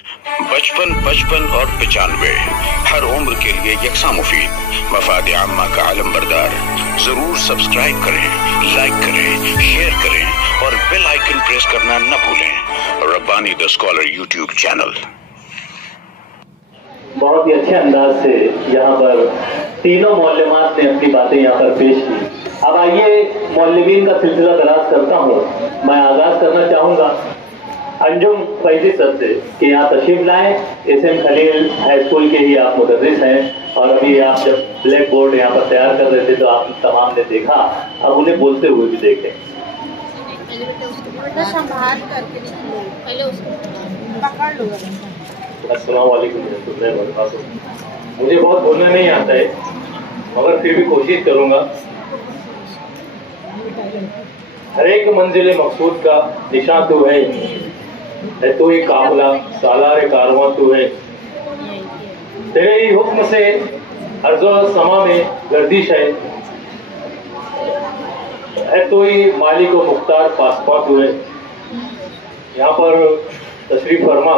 बचपन 55 और 95 हर उम्र के लिए यकसा मुफीद। मफाद आम्मा का आलम बरदार। जरूर सब्सक्राइब करें, लाइक करें, शेयर करें और बेल आइकन प्रेस करना न भूलें। Rabbani the scholar YouTube channel. बहुत ही अच्छे अंदाज से यहाँ पर तीनों मौलमात ने अपनी बातें यहाँ पर पेश की। अब आइए मौलवीन का सिलसिला दराज करता हूँ। मैं आगाज करना चाहूँगा अंजुम फैजी सर से कि यहाँ तशरीफ लाएं। एसएम खलील हाई स्कूल के ही आप मुदर्रिस हैं और अभी आप जब ब्लैक बोर्ड यहाँ पर तैयार कर रहे थे तो आप तमाम ने देखा, अब उन्हें बोलते हुए भी देखें। अस्सलाम वालेकुम। मुझे बहुत बोलना नहीं आता है मगर फिर भी कोशिश करूंगा। हर एक मंजिल मकसूद का निशान तो है तो ही काफिला सालार कारवां तू है। तेरे ही हुक्म से अर्ज़ो समा में गर्दिश है तो ही मालिक व मुख्तार पासपोर्ट हुए। यहाँ पर तशरीफ फरमा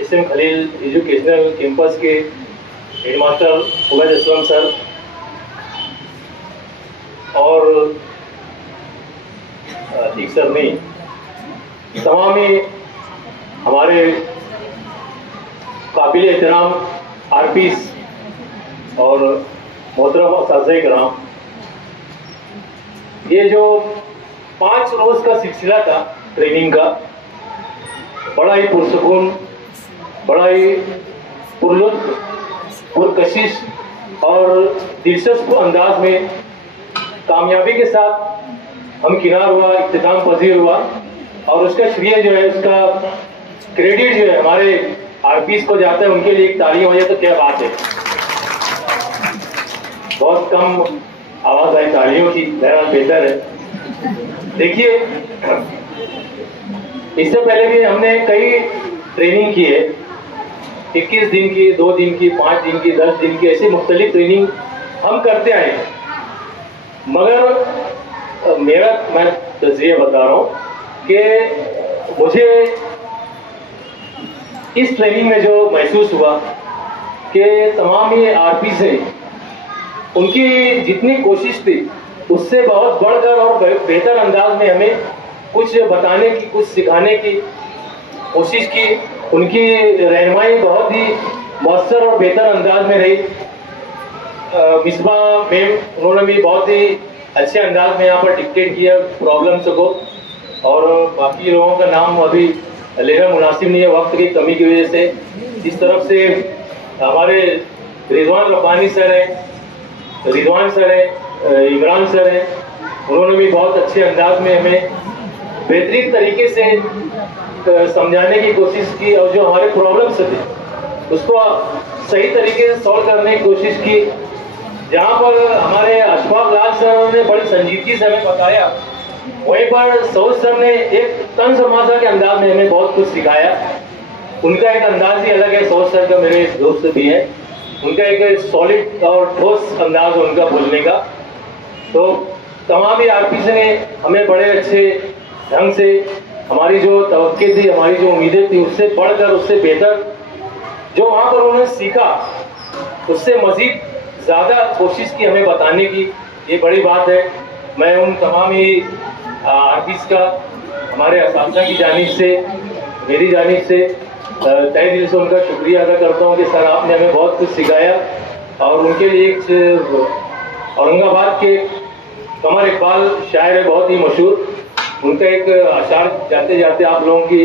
एसएम खलील एजुकेशनल कैंपस के हेडमास्टर उबैद असलम सर और ठीक सर ने तमाम हमारे काबिल एहतराम आरपीस और मोहतरम असातिज़े कराम, ये जो 5 रोज का सिलसिला था ट्रेनिंग का, बड़ा ही पुरसकून, बड़ा ही पुरलुत्फ, पुरकशिश और दिलचस्प अंदाज में कामयाबी के साथ हम किनार हुआ, इख्तिताम पजीर हुआ। और उसका श्रेय जो है, उसका क्रेडिट जो है हमारे आरपीस को जाता है। उनके लिए एक ताली हो जाए तो क्या बात है। बहुत कम आवाज आई तालियों की, बहरहाल बेहतर है। देखिए, इससे पहले भी हमने कई ट्रेनिंग की है, 21 दिन की, 2 दिन की, 5 दिन की, 10 दिन की, ऐसी मुख्तलिफ ट्रेनिंग हम करते आए। मगर मैं तजरिया बता रहा हूँ कि मुझे इस ट्रेनिंग में जो महसूस हुआ कि तमाम ये आरपी से उनकी जितनी कोशिश थी उससे बहुत बढ़कर और बेहतर अंदाज में हमें कुछ बताने की, कुछ सिखाने की कोशिश की। उनकी रहनुमाई बहुत ही मौसर और बेहतर अंदाज में रही। मिसबा मैम, उन्होंने भी बहुत ही अच्छे अंदाज में यहाँ पर डिक्टेट किया प्रॉब्लम्स को, और बाकी लोगों का नाम अभी लेना मुनासिब नहीं है वक्त की कमी की वजह से। इस तरफ से हमारे रिजवान रब्बानी सर हैं, रिजवान सर हैं, इमरान सर हैं, उन्होंने भी बहुत अच्छे अंदाज में हमें बेहतरीन तरीके से समझाने की कोशिश की और जो हमारे प्रॉब्लम्स थे उसको सही तरीके से सॉल्व करने की कोशिश की। जहाँ पर हमारे अशफाक लाल सर ने बड़ी संजीदगी से हमें बताया, वहीं पर सऊद सर ने एक तंज तमाशा के अंदाज में हमें बहुत कुछ सिखाया। उनका एक अंदाज ही अलग है। सऊद सर का मेरे दोस्त भी है, उनका एक सॉलिड और ठोस अंदाज है उनका बोलने का। तो तमाम ही आरपीस ने हमें बड़े अच्छे ढंग से हमारी जो तवक्के थी, हमारी जो उम्मीदें थी, उससे बढ़कर, उससे बेहतर जो वहाँ पर उन्होंने सीखा उससे मजीद ज़्यादा कोशिश की हमें बताने की। ये बड़ी बात है। मैं उन तमाम ही आर्टिस्ट का हमारे असातिज़ा की जानिब से, मेरी जानिब से तहे दिल से उनका शुक्रिया अदा करता हूँ कि सर आपने हमें बहुत कुछ सिखाया। और उनके लिए एक औरंगाबाद के कमर इकबाल शायर है, बहुत ही मशहूर, उनका एक अशार जाते जाते आप लोगों की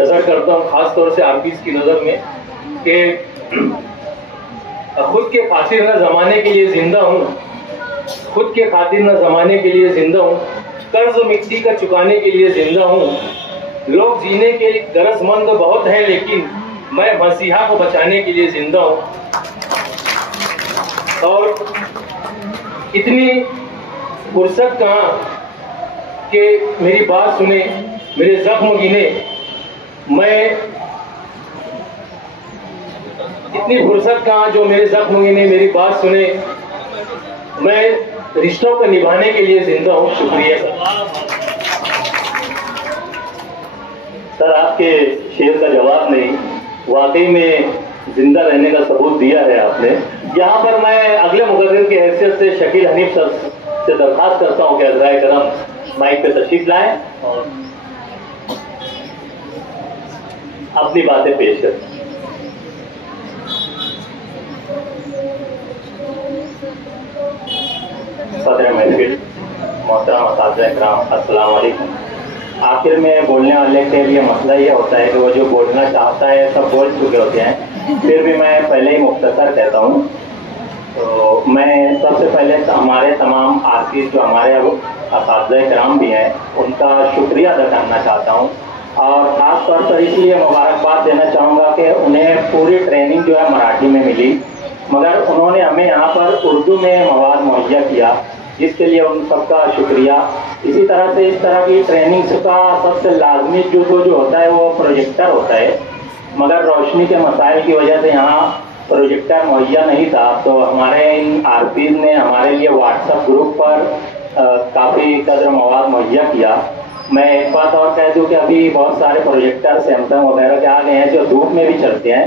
नज़र करता हूँ, ख़ास तौर से आर्टिस्ट की नज़र में, कि खुद के खातिर न ज़माने के लिए जिंदा हूँ, खुद के खातिर न ज़माने के लिए जिंदा हूँ, कर्ज मिट्टी का चुकाने के लिए जिंदा हूँ। लोग जीने के गरजमंद बहुत हैं लेकिन मैं मसीहा को बचाने के लिए जिंदा हूँ। और इतनी फुर्सत कहाँ कि मेरी बात सुने, मेरे जख्म गिने। मैं इतनी फुर्सत कहाँ जो मेरे जख्म गिने, मेरी बात सुने। मैं रिश्तों को निभाने के लिए जिंदा हूँ। शुक्रिया सर, आपके शेर का जवाब नहीं। वाकई में जिंदा रहने का सबूत दिया है आपने। यहाँ पर मैं अगले मुकर्रिर की हैसियत से शकील हनीफ सर से दरखास्त करता हूँ कि अज़राए करम माइक पे तशरीफ लाएं और अपनी बातें पेश करें। सदर महफिल, मोहतरम असातिज़ा इकराम, अस्सलाम वालेकुम। आखिर में बोलने वाले के लिए मसला ये होता है कि वो जो बोलना चाहता है सब बोल चुके होते हैं, फिर भी मैं पहले ही मुख्तसर कहता हूँ। तो मैं सबसे पहले हमारे तमाम आर्टिस्ट जो हमारे असातिज़ा इकराम भी हैं उनका शुक्रिया अदा करना चाहता हूँ और ख़ास तौर पर इसलिए मुबारकबाद देना चाहूँगा कि उन्हें पूरी ट्रेनिंग जो है मराठी में मिली, मगर उन्होंने हमें यहाँ पर उर्दू में मवाद मुहैया किया, जिसके लिए उन सबका शुक्रिया। इसी तरह से इस तरह की ट्रेनिंग्स का सबसे लाजमी जो होता है वो प्रोजेक्टर होता है, मगर रोशनी के मसाइल की वजह से यहाँ प्रोजेक्टर मुहैया नहीं था। तो हमारे इन आरपीज ने हमारे लिए व्हाट्सएप ग्रुप पर काफ़ी कदर मवाद मुहैया किया। मैं एक बात और कह दूँ कि अभी बहुत सारे प्रोजेक्टर सैमसंग वगैरह के आ गए हैं जो धूप में भी चलते हैं।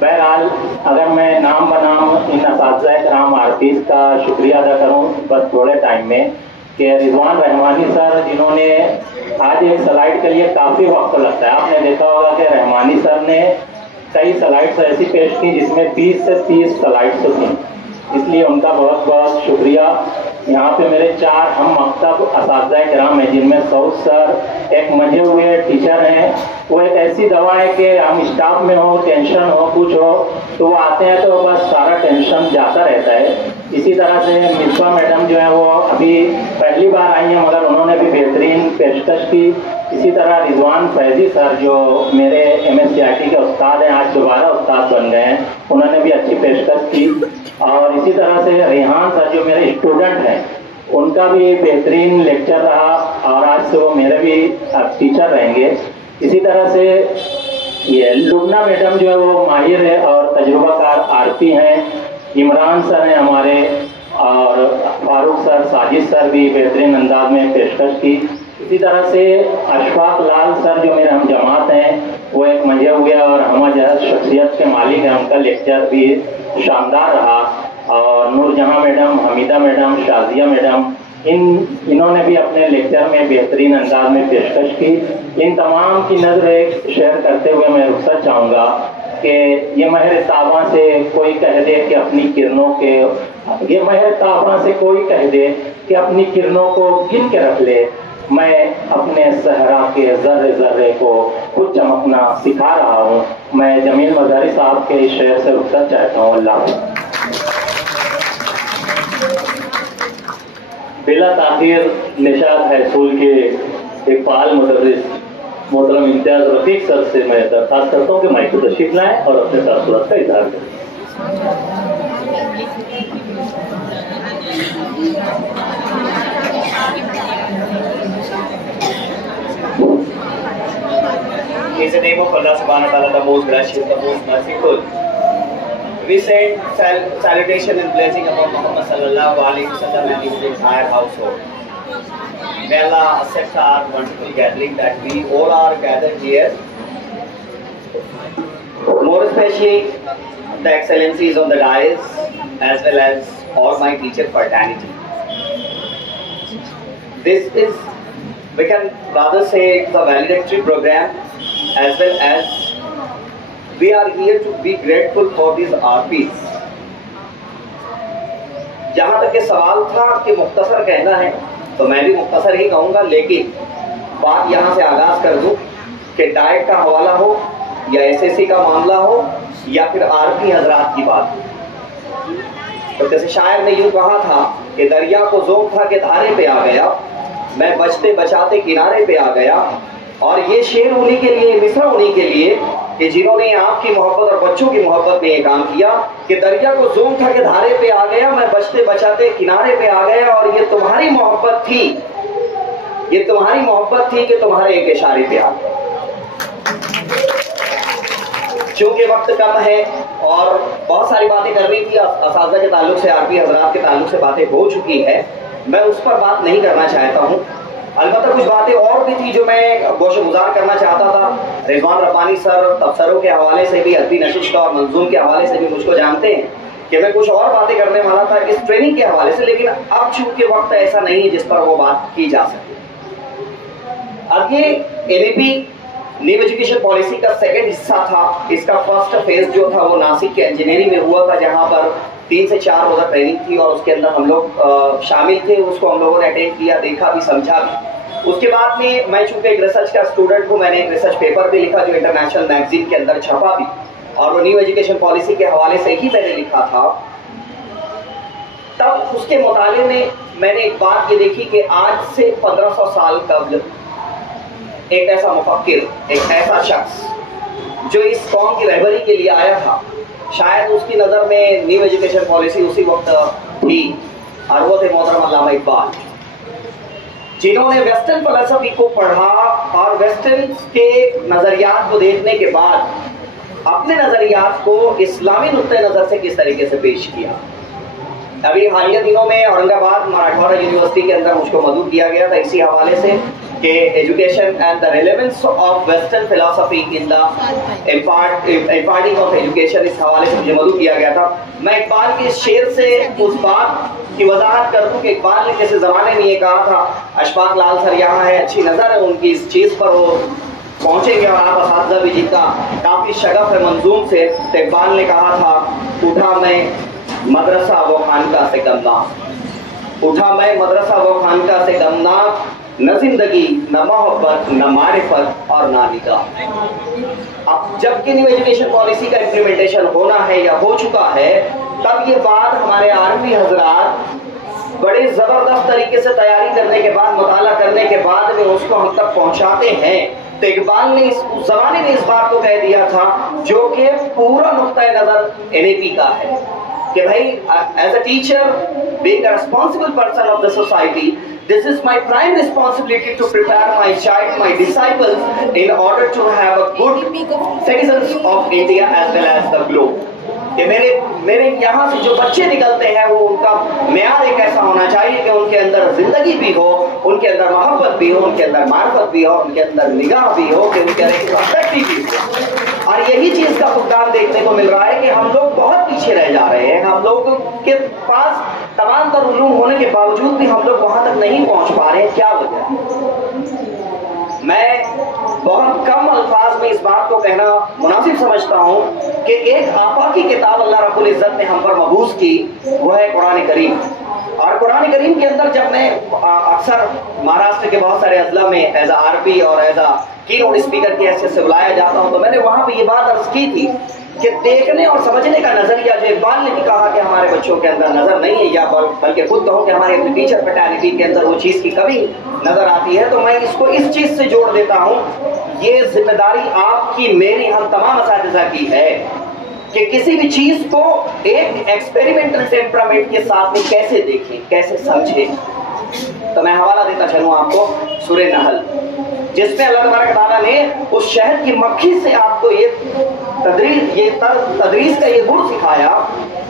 बहरहाल अगर मैं नाम बनाम इन असातिज़ा इकराम आर्टिस्ट का शुक्रिया अदा करूं बस थोड़े टाइम में, कि रिजवान रहमानी सर जिन्होंने आज एक स्लाइड के लिए काफ़ी वक्त लगता है, आपने देखा होगा कि रहमानी सर ने कई स्लाइड्स ऐसी पेश की जिसमें 20 से 30 स्लाइड्स थी, इसलिए उनका बहुत बहुत शुक्रिया। यहाँ पे मेरे 4 हम मकतब असातिज़ा इकराम हैं जिनमें सऊद सर एक मजे हुए टीचर हैं। वो एक ऐसी दवा है कि हम स्टाफ में हो, टेंशन हो, कुछ हो तो वो आते हैं तो बस सारा टेंशन जाता रहता है। इसी तरह से मिसबा मैडम जो है वो अभी पहली बार आई हैं मगर उन्होंने भी बेहतरीन पेशकश की। इसी तरह रिजवान फैजी सर जो मेरे MSCIT के उस्ताद हैं, आज दोबारा उस्ताद बन गए हैं, उन्होंने भी अच्छी पेशकश की। और इसी तरह से रेहान सर जो मेरे स्टूडेंट हैं उनका भी बेहतरीन लेक्चर रहा और आज से वो मेरे भी टीचर रहेंगे। इसी तरह से ये लुबना मैडम जो है वो माहिर है और तजुर्बाकार आरपी हैं। इमरान सर हैं हमारे और फारूक सर, साजिद सर भी बेहतरीन अंदाज में पेशकश की। इसी तरह से अशफाक लाल सर जो मेरे हम जमात हैं वो एक मजे हुए और हम जहर शख्सियत के मालिक हैं, उनका लेक्चर भी शानदार रहा। और Noorjahan madam, Hamida madam, Shazia madam, इन्होंने भी अपने लेक्चर में बेहतरीन अंदाज में पेशकश की। इन तमाम की नज़र एक शेयर करते हुए मैं रुखसत चाहूँगा कि ये महर ताबा से कोई कह दे कि अपनी किरणों के, ये महर ताबा से कोई कह दे कि अपनी किरणों को गिन के रख ले, मैं अपने सहरा के जर्रे जर्रे को खुद चमकना सिखा रहा हूँ। मैं जमील मज़हरी साहब के इस शेर से रुखसत चाहता हूँ। अल्लाह। बिला ताखिर निशात हाईस्कूल के एक फाल मुदर्रिस मोहतरम इम्तियाज रफीक सर से मैं दरखास्त करता हूँ कि माइक को तशरीफ लाएं और अपने तासुरात का इजहार करें। In the name of Allah subhanahu wa ta'ala, the most gracious, the most merciful, we send salutation and blessing upon Muhammad sallallahu alaihi wasallam and his entire household. May Allah accept our wonderful gathering that we all are gathered here. More especially the excellencies on the dais as well as all my teacher fraternity. This is, we can rather say, the valedictory program, as well as we are here to be grateful for these RPs. जहाँ तक के सवाल था कि मुख्तसर कहना है तो मैं भी मुख्तसर ही कहूँगा, लेकिन बात यहाँ से आगाज कर दूँ कि डाइट का हवाला हो या SSC का मामला हो या फिर RP हजरात की बात हो, तो जैसे शायर ने यूँ कहा था कि दरिया को ज़ोक था कि धारे पे आ गया, मैं बचते बचाते किनारे पे आ गया। और ये शेर उन्हीं के लिए, मिसरा उन्हीं के लिए कि जिन्होंने आपकी मोहब्बत और बच्चों की मोहब्बत में ये काम किया कि दरिया को ज़ोक था कि धारे पे आ गया, मैं बचते बचाते किनारे पे आ गया। और ये तुम्हारी मोहब्बत थी, ये तुम्हारी मोहब्बत थी कि तुम्हारे एक इशारे पे आ गया। चूंकि वक्त कम है और बहुत सारी बातें करनी थी, असातिज़ा के ताल्लुक से, RP हजरात के ताल्लुक से बातें हो चुकी है, मैं उस पर बात नहीं करना चाहता हूँ। अलबत्ता कुछ बातें और भी थी जो मैं गोशगुजार करना चाहता था। रिजवान रब्बानी सर तबसरों के हवाले से भी, हल्दी नशिश और मंजूम के हवाले से भी मुझको जानते हैं कि मैं कुछ और बातें करने वाला था इस ट्रेनिंग के हवाले से, लेकिन अब चूंकि वक्त ऐसा नहीं है जिस पर वो बात की जा सके। अब ये एनईपी न्यू एजुकेशन पॉलिसी का सेकंड हिस्सा था। इसका फर्स्ट फेज जो था वो नासिक के इंजीनियरिंग में हुआ था, जहां पर 3 से 4 रोजा ट्रेनिंग थी और उसके अंदर हम लोग शामिल थे। उसको हम लोगों ने अटेंड किया, देखा भी, समझा भी। उसके बाद में मैं चूंकि एक रिसर्च का स्टूडेंट हूँ, मैंने एक रिसर्च पेपर भी लिखा जो इंटरनेशनल मैगजीन के अंदर छपा भी, और वो न्यू एजुकेशन पॉलिसी के हवाले से ही मैंने लिखा था। तब उसके मुताले में मैंने एक बात ये देखी कि आज से 1500 साल कबल एक ऐसा मुफक्किर, एक ऐसा शख्स जो इस कौम की रहबरी के लिए आया था, शायद उसकी नज़र में न्यू एजुकेशन पॉलिसी उसी वक्त थी, और वो थे मोहतरम अल्लामा इकबाल, जिन्होंने वेस्टर्न फिलॉसफी को पढ़ा और वेस्टर्न के नज़रियात को देखने के बाद अपने नज़रियात को इस्लामी नुक्ते नज़र से किस तरीके से पेश किया। अभी हालिया दिनों में औरंगाबाद मराठवाड़ा यूनिवर्सिटी के अंदर मुझको मदऊ किया गया था इसी हवाले से कि education and the relevance of western philosophy in the imparting of education, इस हवाले से मुझे मदऊ किया गया था। मैं इकबाल के शेर से उस बात की वजाहत कर दूं कि इकबाल ने जैसे ज़माने में ये कहा था, अशफाक लाल सर यहाँ है, अच्छी नज़र है उनकी इस चीज़ पर, वो पहुंचेंगे और आप असातिज़ा भी जिनका काफ़ी शगफ है मंजूम से, तो इकबाल ने कहा था, उठा मैं मदरसा वो खानका से गमनाक, उठा मैं मदरसा वो खानका से गमनाक, न जिंदगी न मोहब्बत न मारिफत और ना निगाह। अब जबकि न्यू एजुकेशन पॉलिसी का इम्प्लीमेंटेशन होना है या हो चुका है, तब ये बात हमारे आर्मी हजरात बड़े जबरदस्त तरीके से तैयारी करने के बाद, मुताला करने के बाद में उसको हम तक पहुंचाते हैं। तो इकबाल ने उस जमाने में इस बात को कह दिया था, जो कि पूरा नुक्ता नजर एनईपी का है कि भाई, as a teacher, being a responsible person of the society, this is my prime responsibility to prepare my child, my disciples, in order to have a good citizens of India as well as the globe. कि मेरे यहाँ से जो बच्चे निकलते हैं वो उनका म्यार एक ऐसा होना चाहिए कि उनके अंदर जिंदगी भी हो, उनके अंदर मोहब्बत भी हो, उनके अंदर मार्फत भी हो, उनके अंदर निगाह भी हो, कि उनके अंदर पर्सपेक्टिव भी हो। और यही चीज का फुकदान देखने को मिल रहा है कि हम लोग बहुत पीछे रह जा रहे हैं। हम लोगों के पास तमाम तर उलूम होने के बावजूद भी हम लोग वहां तक नहीं पहुंच पा रहे हैं। क्या वजह? मैं बहुत कम अल्फाज में इस बात को कहना मुनासिब समझता हूँ कि एक आफाकी किताब अल्लाह रब्बुल इज़्ज़त ने हम पर मबूस की, वो है कुरान करीम। और कुरान करीम के अंदर जब मैं अक्सर महाराष्ट्र के बहुत सारे अजला में एज आ आरपी और एज आ की नोट स्पीकर की हैसियत से बुलाया जाता हूँ, तो मैंने वहां पर ये बात अर्ज की थी कि देखने और समझने का नजरिया, जो इकबाल ने भी कहा कि हमारे बच्चों के अंदर नजर नहीं है, या बल्कि खुद कहो कि हमारे अपने टीचर फैटर्निटी के अंदर वो चीज की कमी नजर आती है, तो मैं इसको इस चीज से जोड़ देता हूँ, ये जिम्मेदारी आपकी, मेरी, हम तमाम असातिज़ा की है कि किसी भी चीज को एक एक्सपेरिमेंटल टेम्परामेंट के साथ में कैसे देखें, कैसे समझें। तो मैं हवाला देता चलूं आपको सूरह नहल, जिसमें अल्लाह तबारक तआला ने उस शहद की मक्खी से आपको ये तदरीस का ये गुण सिखाया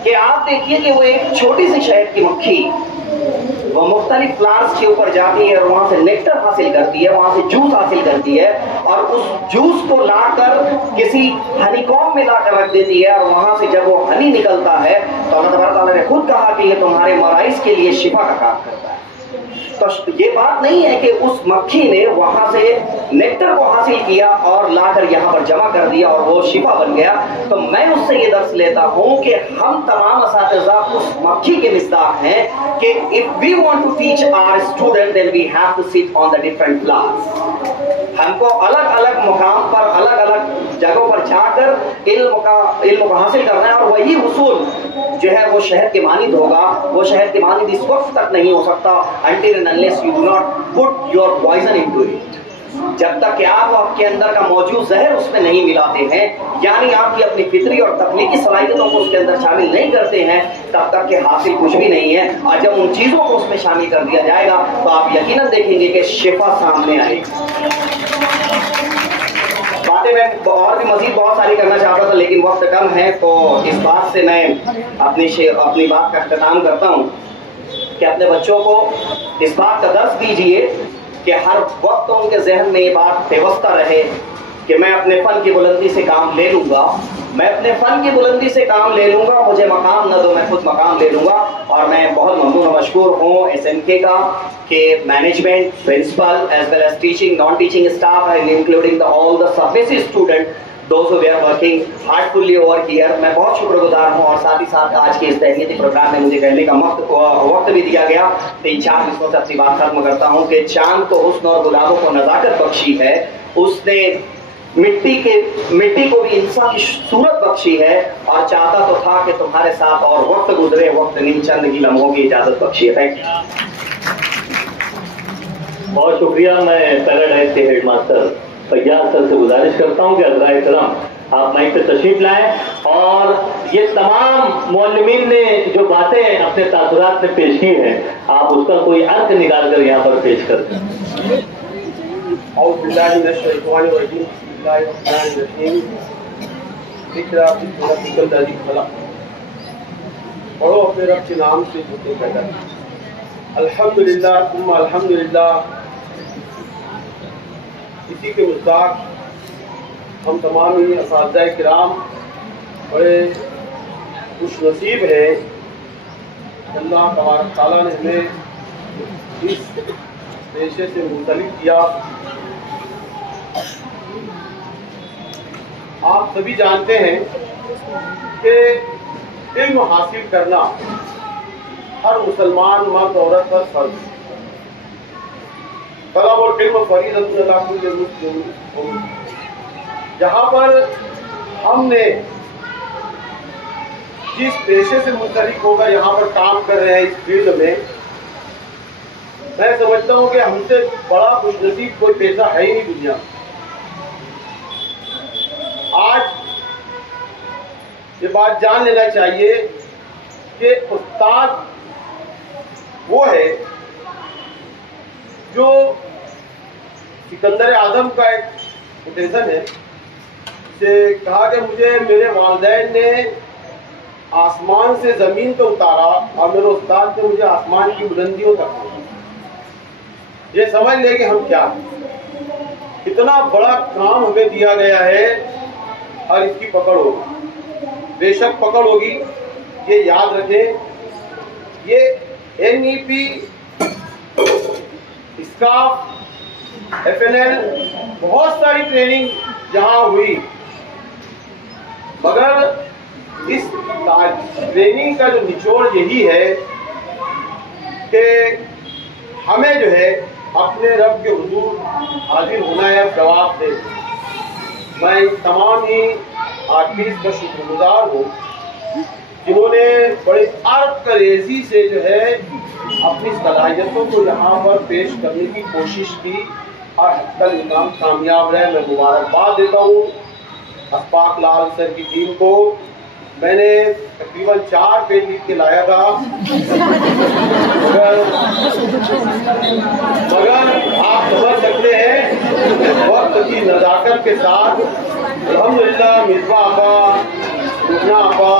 कि आप देखिए कि वो एक छोटी सी शहद की मक्खी वो मुख्तलिफ प्लांट्स के ऊपर जाती है और वहां से नेक्टर हासिल करती है, वहां से जूस हासिल करती है, और उस जूस को लाकर किसी हनीकॉम्ब में लाकर रख देती है, और वहां से जब वो हनी निकलता है तो अल्लाह तबारक तआला ने खुद कहा कि ये तुम्हारे मराइज के लिए शिफा का काम करता है। तो ये बात नहीं है कि उस मक्खी ने वहां से नेक्टर को हासिल किया और लाकर यहाँ पर जमा कर दिया और वो शिफा बन गया। तो मैं उससे ये दर्स लेता हूँ कि हम तमाम असातिज़ा उस मक्खी के मिसदाक हैं कि if we want to teach our student then we have to sit on the different class. हमको अलग अलग मुकाम पर, अलग अलग जगहों पर जाकर इल्म को हासिल करना है, और वही उसूल जो है वो शहद के मानिंद होगा। वो शहद के मानिंद इस वक्त तक नहीं हो सकता until and unless you do not put your poison into it। जब तक कि आप आपके अंदर का मौजूद जहर उसमें नहीं मिलाते हैं, यानी आपकी अपनी फितरी और तकनीकी सलाहियतों को उसके अंदर शामिल नहीं करते हैं, तब तक के हासिल कुछ भी नहीं है। और जब उन चीजों को उसमें शामिल कर दिया जाएगा तो आप यकीनन देखेंगे कि शिफा सामने आएगी। बातें मैं और भी मजीद बहुत सारी करना चाहता था, लेकिन वक्त कम है, तो इस बात से मैं अपनी बात का इख्तिताम करता हूँ कि अपने बच्चों को इस बात का दर्स दीजिए कि हर वक्त उनके जहन में ये बात बेवस्ता रहे कि मैं अपने फन की बुलंदी से काम ले लूंगा, मैं अपने फन की बुलंदी से काम ले लूंगा, मुझे मकाम न दो मैं खुद मकाम ले लूंगा। और मैं बहुत ममनून और मशकूर हूँ SNK का कि management, principal as well as teaching, non teaching staff and including all the submissive student those who were working heartfully over here, मैं बहुत शुक्रगुजार हूँ। और साथ ही साथ आज के इस तहनीती प्रोग्राम में मुझे कहने का वक्त भी दिया गया। 3-4 मिनटों से अपनी बात खत्म करता हूँ कि चांद को हुस्न और गुलाबों को नजाकत बख्शी है, उसने मिट्टी को भी इंसान की सूरत बख्शी है, और चाहता तो था कि तुम्हारे साथ और वक्त गुजरे, वक्त नहीं चंद ही लम्हों की इजाजत बख्शी है। थैंक यू, बहुत शुक्रिया। मैं पैराडाइज के हेडमास्टर फैयाज सर से गुजारिश करता हूं कि हज़रात इकराम आप माइक पे तशरीफ लाएं और ये तमाम मौलमीन ने जो बातें अपने तासुरात में पेश की हैं आप उसका कोई अर्थ निकाल कर यहाँ पर पेश करते हैं। पढ़ो अपने रब के नाम से जो पैदा। अल्हम्दुलिल्लाह सुम्मा अल्हम्दुलिल्लाह। इसी के मुस्ताक हम तमाम ही असातिज़ा किराम बड़े खुश नसीब हैं। अल्लाह तबारक तआला ने हमें इस पेशे से मुंसलिक किया। आप सभी जानते हैं कि इल्म हासिल करना हर मुसलमान मर्द औरत पर फर्ज है। तलब और इल्म फरीज़तुन अला कुल्लि मुस्लिम। जहाँ पर हमने जिस पेशे से मुंसलिक होकर यहाँ पर काम कर रहे हैं इस फील्ड में, मैं समझता हूँ कि हमसे बड़ा खुशनसीब कोई पेशा है ही नहीं दुनिया। आज ये बात जान लेना चाहिए कि उस्ताद वो है जो सिकंदर आजम का एक कोटेशन है, से कहा कि मुझे मेरे वालिदैन ने आसमान से ज़मीन को उतारा और मेरे उस्ताद ने मुझे आसमान की बुलंदियों तक पहुंचाया। ये समझ ले कि हम क्या इतना बड़ा काम हमें दिया गया है और इसकी पकड़ होगी, बेशक पकड़ होगी। ये याद रखें, ये NEP स्टाफ FNL बहुत सारी ट्रेनिंग जहां हुई, मगर इस ट्रेनिंग का जो निचोड़ यही है कि हमें जो है अपने रब के हुजूर हाजिर होना है, जवाब दे। मैं तमाम ही आर्टिस्ट का शुक्रगुजार हूँ जिन्होंने बड़े अर्क-रेज़ी से जो है अपनी सलाहियतों को यहाँ पर पेश करने की कोशिश की और कल काम कामयाब रहे। मैं मुबारकबाद देता हूँ अशफाक लाल सर की टीम को। मैंने तकरीबन 4 पेज लिख के लाया था, मगर आप समझ सकते हैं वक्त की नज़ाकत के साथ अल्हम्दुलिल्लाह मिसबा आपा, रुकना आपा,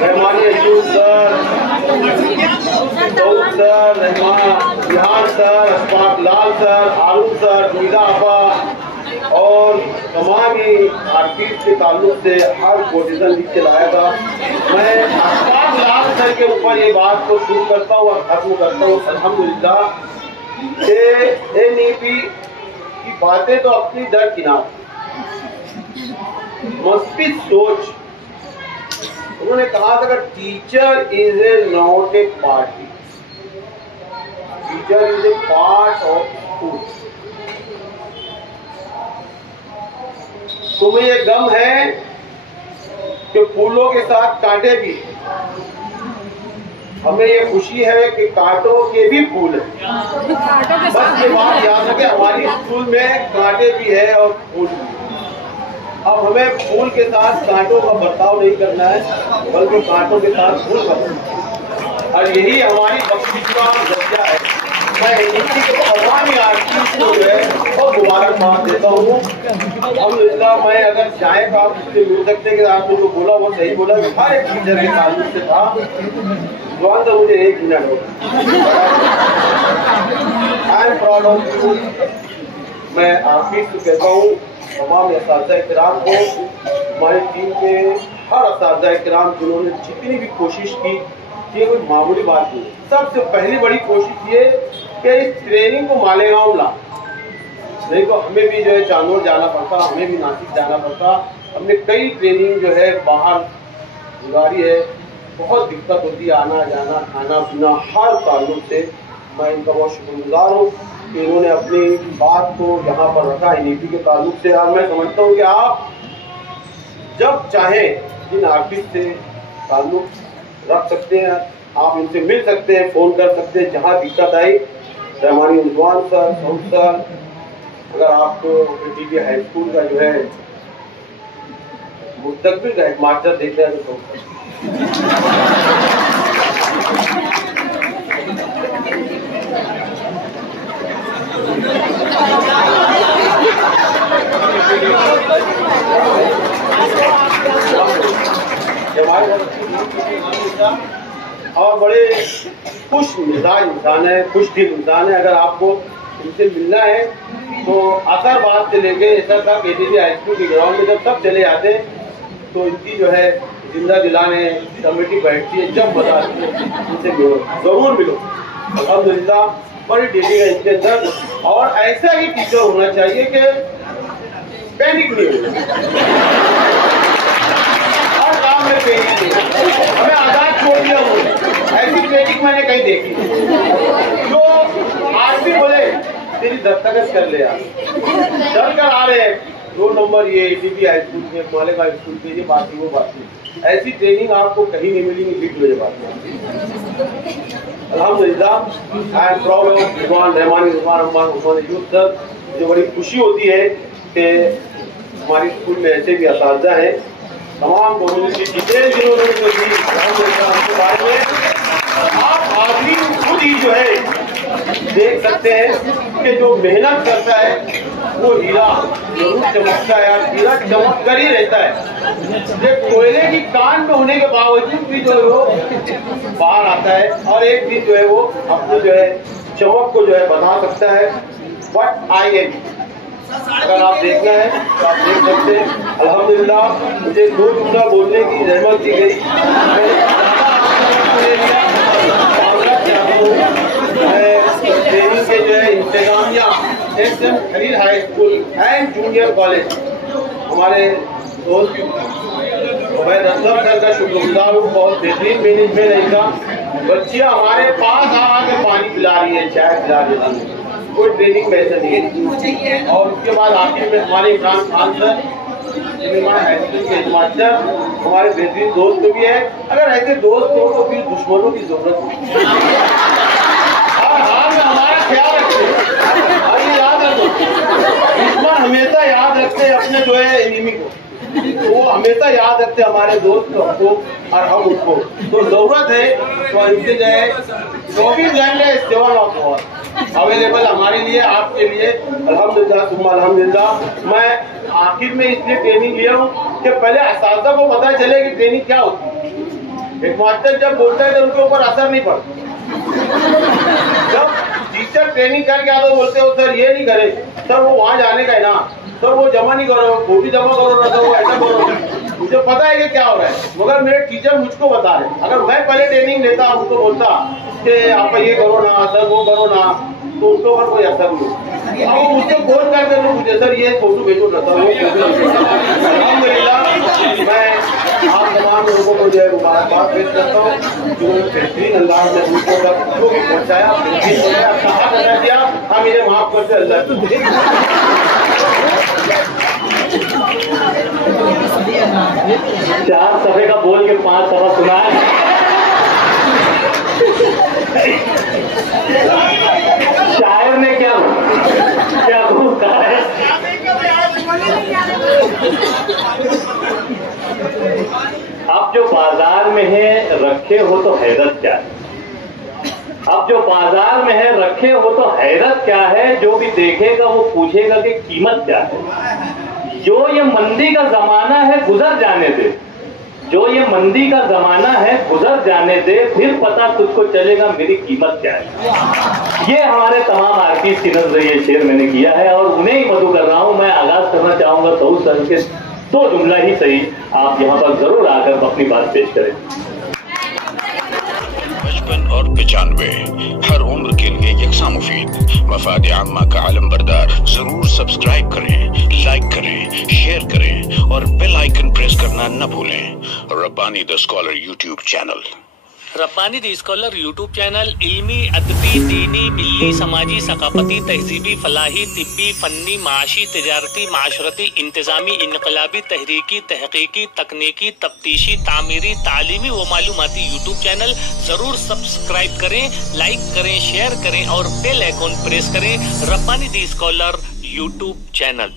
Rahmani Ayub sir, Daud sir, Rahman Bihar sir, Ashfaq Lal sir, Haroon sir, Meera आपा और तमाम ही आर्टिस्ट के ताल्लुक से हर कोटेशन लिख के लाया था। मैं अशफाक लाल सर के ऊपर ये बात को शुरू करता हूँ और खत्म करता हूँ अल्हम्दुलिल्लाह कि NEP की बातें तो अपनी दरकिनार, मस्तिष्क सोच। उन्होंने कहा था कि teacher is a not a party, teacher is a part of school. तुम्हें ये गम है कि फूलों के साथ कांटे भी, हमें ये खुशी है कि कांटों के भी फूल है। बस ये बात याद रखें, हमारी स्कूल में कांटे भी है और फूल भी। अब हमें फूल के साथ कांटों का बर्ताव नहीं करना है, बल्कि कांटों के साथ फूल का, और यही हमारी बख्शिश का जरिया है। मैं एनईपी के तमाम आर्टिस्ट को जो है बहुत मुबारकबाद देता हूँ। अल्हम्दुलिल्लाह मैं अगर चाहें तो आप उससे मिल सकते हैं कि आपने जो बोला वो सही बोला, हर एक टीचर के ताल्लुक से था। जवान तो मुझे 1 मिनट हो, I am proud of you. मैं आखिर से कहता हूँ तमाम असातिज़ा-ए-किराम को, हमारी टीम के हर असातिज़ा-ए-किराम जिन्होंने जितनी भी कोशिश की, ये कोई मामूली बात नहीं। सबसे पहली बड़ी कोशिश ये कि इस ट्रेनिंग को मालेगांव ला, नहीं तो हमें भी जो है चांदोर जाना पड़ता, हमें भी नासिक जाना पड़ता। हमने कई ट्रेनिंग जो है बाहर गुजारी है, बहुत दिक्कत होती है आना जाना, खाना पीना, हर ताल्लुक से। मैं इनका बहुत शुक्रगुजार हूँ कि इन्होंने अपनी बात को यहाँ पर रखा एनईपी के ताल्लुक से। और मैं समझता हूँ कि आप जब चाहें इन आर्टिस्ट से ताल्लुक रख सकते हैं, आप इनसे मिल सकते हैं, फ़ोन कर सकते हैं जहाँ दिक्कत आई। रहमानी उस्मान सर, सऊद सर, अगर आपको टीटी हाई स्कूल का जो है मुस्तकबिल का हेडमास्टर देखते हैं तो और बड़े खुश मिजाज इंसान है, खुश दिल इंसान है। अगर आपको इनसे मिलना है तो असरबाद से लेके ऐसा तक एटीटी हाई स्कूल के ग्राउंड में जब सब चले जाते तो इनकी जो है जिंदा दिलाने कमेटी बैठती है, जब बताती है इनसे मिलो, जरूर मिलो। अल्हम्दुलिल्लाह बड़ी डेली है इनके अंदर, और ऐसा ही टीचर होना चाहिए कि पैनिक नहीं हो, हर काम में पैनिक नहीं, हमें आजाद छोड़ दिया हो। ऐसी पैनिक मैंने कहीं देखी जो आज भी बोले तेरी दस्तखत कर ले, चल कर आ रहे हैं 2 नंबर ये एटीपी हाई स्कूल के मालेगांव स्कूल के, ये बात वो बात नहीं। ऐसी ट्रेनिंग आपको कहीं नहीं मिलेगी, बीट मुझे बात नहीं। अल्हम्दुलिल्लाह I am proud of Rizwan Rahmani Usman Yusuf sir. मुझे बड़ी खुशी होती है कि हमारे स्कूल में ऐसे भी असातिज़ा हैं, तमाम कम्युनिटी डिटेल जिन्होंने जो दी उनके बारे में आप आदमी खुद ही जो है देख सकते हैं कि जो मेहनत करता है वो हीरा जरूर चमकता है, और हीरा चमक कर ही रहता है। ये कोयले की कान में होने के बावजूद भी जो है वो बाहर आता है, और एक दिन जो है वो अपने जो है चमक को जो है बता सकता है। बट आई एम, अगर आप देखना है तो आप देख सकते हैं। अल्हम्दुलिल्लाह मुझे 2 जुमला बोलने की रहमत दी गई। ट्रेनिंग के जो है इंतजामिया S M Khalil high school and junior college, हमारे दोस्त उबैद असलम सर का शुक्रगुजार हूँ। बहुत बेहतरीन मैनेजमेंट है इनका। बच्चियाँ हमारे पास आके पानी पिला रही है, चाय पिला रही है, कोई ट्रेनिंग में ऐसा नहीं है। और उसके बाद आखिर में हमारे Imran Khan sir high school के हेडमास्टर, हमारे बेहतरीन दोस्त भी है। अगर ऐसे दोस्त हो तो फिर दुश्मनों की जरूरत नहीं, हर हाल में हमारा ख्याल रखते, और ये याद रखो दुश्मन हमेशा याद रखते हैं अपने जो है एनिमी को, वो हमेशा याद रखते हमारे दोस्त को और हम उसको। तो जरूरत है तो इनसे जो है 24 घंटे 7 ऑफ अवेलेबल हमारे लिए, आपके लिए। अल्हम्दुलिल्लाह सुम्मा अल्हम्दुलिल्लाह। मैं आखिर में इसलिए ट्रेनिंग लिया हूँ कि पहले असातिज़ा को पता चले कि ट्रेनिंग क्या होती है। एक मास्टर जब बोलता है तो उनके ऊपर असर नहीं पड़ता। जब टीचर ट्रेनिंग करके आता बोलते हो सर ये नहीं करे, सर वो वहाँ जाने का है ना, सर वो जमा नहीं करो, फोटो जमा करो ना, सर वो ऐसा करो। मुझे पता है कि क्या हो रहा है, मगर मेरे टीचर मुझको बता रहे। अगर मैं पहले ट्रेनिंग लेता, उनको बोलता कि आप ये करो ना, सर वो करो ना, तो उसके ऊपर कोई असर नहीं। अब वो मुझसे फोन कर दे मुझे सर ये फोटो भेजो ना, सर वो। अल्हम्दुलिल्लाह मैं आप तमाम लोगों को जो है मुबारकबाद पेश करता हूँ जो बेहतरीन अंदाज में उनको जो भी पहुँचाया, दिया, हम इन्हें माफ करते अल्लाह। 4 सफ़े का बोल के 5 सफ़ा सुना है। शायर ने क्या कहा है? आप जो बाजार में है रखे हो तो हैरत क्या है? अब जो बाजार में है रखे हो तो हैरत क्या है, जो भी देखेगा वो पूछेगा कि कीमत क्या है। जो ये मंदी का जमाना है गुजर जाने दे, जो ये मंदी का जमाना है गुजर जाने दे, फिर पता तुझको चलेगा मेरी कीमत क्या है। ये हमारे तमाम आर्टिस्ट की नजर ये शेर मैंने किया है और उन्हें ही मधु कर रहा हूं। मैं आगाज करना चाहूंगा सऊद सर के, 2 जुमला ही सही आप यहाँ पर जरूर आकर अपनी बात पेश करें। 55 और 95 हर उम्र के लिए यकसा मुफीद। मफाद आम्मा का आलम बरदार। जरूर सब्सक्राइब करें, लाइक करें, शेयर करें और बेल आइकन प्रेस करना न भूलें। Rabbani the scholar YouTube channel. Rabbani the scholar YouTube channel इल्मी, अदबी, दीनी, मिल्ली, समाजी, सकाफती, तहजीबी, फलाही, तिब्बी, फन्नी, माशी, तिजारती, माशरती, इंतजामी, इनकलाबी, तहरीकी, तहकीकी, तकनीकी, तफ्तीशी, तामीरी, तालीमी व मालूमाती यूट्यूब चैनल जरूर सब्सक्राइब करें, लाइक करें, शेयर करें और बेल आइकन प्रेस करें। Rabbani the scholar YouTube channel.